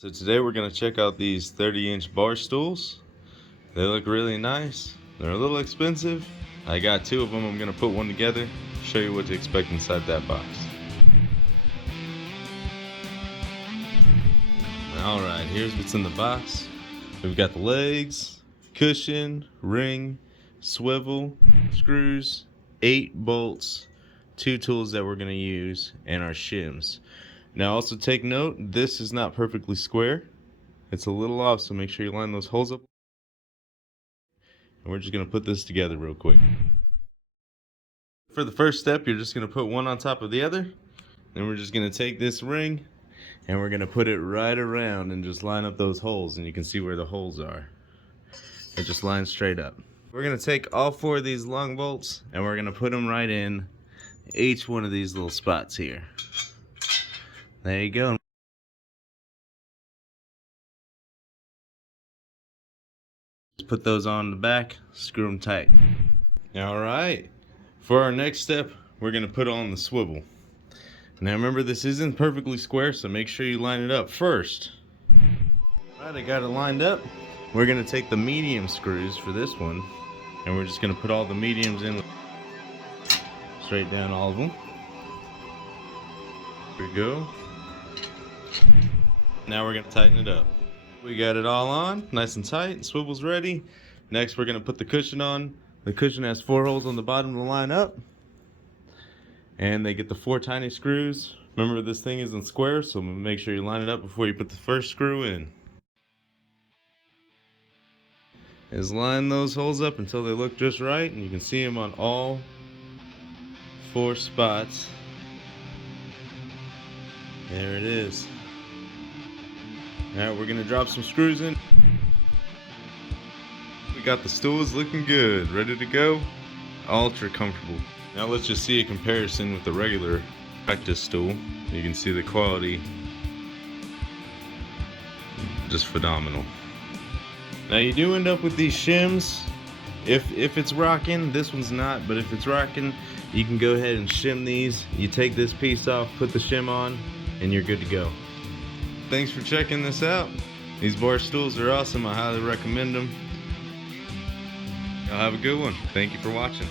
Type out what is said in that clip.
So today we're going to check out these 30-inch bar stools. They look really nice. They're a little expensive. I got two of them. I'm going to put one together, show you what to expect inside that box. Alright, here's what's in the box. We've got the legs, cushion, ring, swivel, screws, 8 bolts, 2 tools that we're going to use, and our shims. Now also take note, this is not perfectly square. It's a little off, so make sure you line those holes up. And we're just going to put this together real quick. For the first step, you're just going to put one on top of the other. Then we're just going to take this ring and we're going to put it right around and just line up those holes, and you can see where the holes are. It just lines straight up. We're going to take all 4 of these long bolts and we're going to put them right in each one of these little spots here. There you go. Just put those on the back, screw them tight. Alright, for our next step, we're going to put on the swivel. Now remember, this isn't perfectly square, so make sure you line it up first. Alright, I got it lined up. We're going to take the medium screws for this one, and we're just going to put all the mediums in straight down all of them. There we go. Now we're going to tighten it up. We got it all on, nice and tight, swivel's ready. Next we're going to put the cushion on. The cushion has 4 holes on the bottom to line up. And they get the 4 tiny screws. Remember, this thing isn't square, so make sure you line it up before you put the first screw in. Just line those holes up until they look just right, and you can see them on all 4 spots. There it is. Alright, we're going to drop some screws in. We got the stools looking good, ready to go. Ultra comfortable. Now let's just see a comparison with the regular practice stool. You can see the quality, just phenomenal. Now you do end up with these shims. If it's rocking, this one's not, but if it's rocking, you can go ahead and shim these. You take this piece off, put the shim on, and you're good to go. Thanks for checking this out. These bar stools are awesome. I highly recommend them. Y'all have a good one. Thank you for watching.